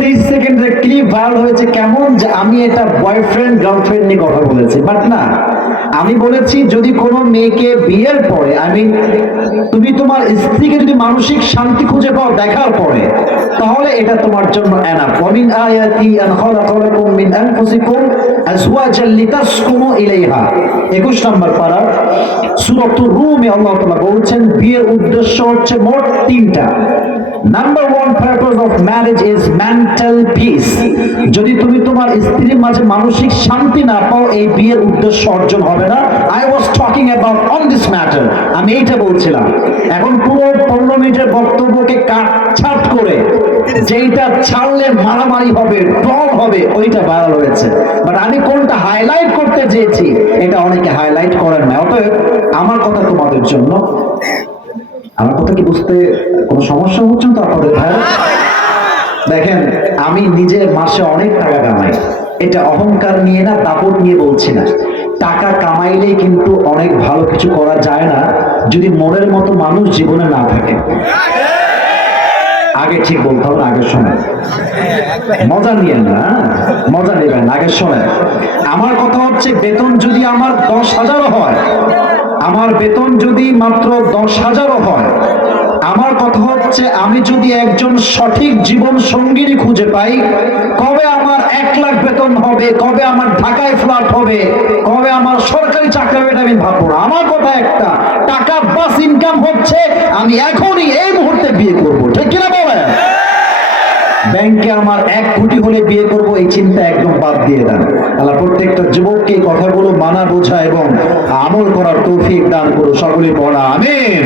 30 সেকেন্ডের clip viral হয়েছে কেমন যে আমি এটা বয়ফ্রেন্ড গার্লফ্রেন্ড নিয়ে কথা বলেছি, বাট না, আমি বলেছি যদি কোনো মেয়েকে বিয়ের পরে তুমি তোমার স্ত্রীকে যদি মানসিক শান্তি খুঁজে পাও দেখার পরে, তাহলে এটা তোমার জন্য এনাফ। ওমিন আয়াতি আন খালাকালাকুম মিন আনফুসিকুম আজওয়াজান লিতাসকুনু ইলাইহা, 21 নম্বর পারা সূরাতুর রুমে আল্লাহ তাআলা বলছেন বিয়ের উদ্দেশ্য হচ্ছে মোট 3টা। Number 1 purpose of marriage is mental peace. যদি তুমি তোমার স্ত্রীর মাঝে মানসিক শান্তি না পাও, এই বিয়ের উদ্দেশ্য অর্জন হবে না। I was talking about on this matter, আমি এইটা বলছিলাম। এখন পুরো 15 মিনিটের বক্তব্যকে কাটছাট করে যেইটা ছাড়লে মারামারি হবে, ট্রল হবে, ওইটা ভাইরাল হয়েছে। বাট আমি কোনটা হাইলাইট করতে চেয়েছি এটা অনেকে হাইলাইট করেন না। অতএব আমার কথা তোমাদের জন্য, আমার কথা কি বুঝতে কোনো সমস্যা হচ্ছে তো আপনাদের ভাই? দেখেন, আমি নিজে মাসে অনেক টাকা কামাই, এটা অহংকার নিয়ে না, দাপট নিয়ে বলছি না। টাকা কামাইলেই কিন্তু অনেক ভালো কিছু করা যায় না যদি মনের মতো মানুষ জীবনে না থাকে। আগে ঠিক বলতে হবে, আগে শোনেন, মজা নিয়েন না, মজা নেবেন, আগে শোনেন। আমার কথা হচ্ছে বেতন যদি আমার 10,000 হয়, আমার বেতন যদি মাত্র 10,000 হয়, আমার কথা হচ্ছে আমি যদি একজন সঠিক জীবন সঙ্গিনী খুঁজে পাই, কবে আমার 1 লাখ বেতন হবে, কবে আমার ঢাকায় ফ্ল্যাট হবে, কবে আমার সরকারি চাকরি হবে, এটা আমি ভাববো না। আমার কথা একটা, টাকা বাস ইনকাম হচ্ছে, আমি এখনই এই মুহূর্তে বিয়ে করবো, ঠিক কিনা বলেন? ব্যাংকে আমার 1 কোটি হলে বিয়ে করব, এই চিন্তা একদম বাদ দিয়ে দেন। আল্লাহ প্রত্যেকটা যুবককে কথাগুলো মানা বোঝা এবং আমল করার তৌফিক দান করুন। সকলে পড়া আমিন।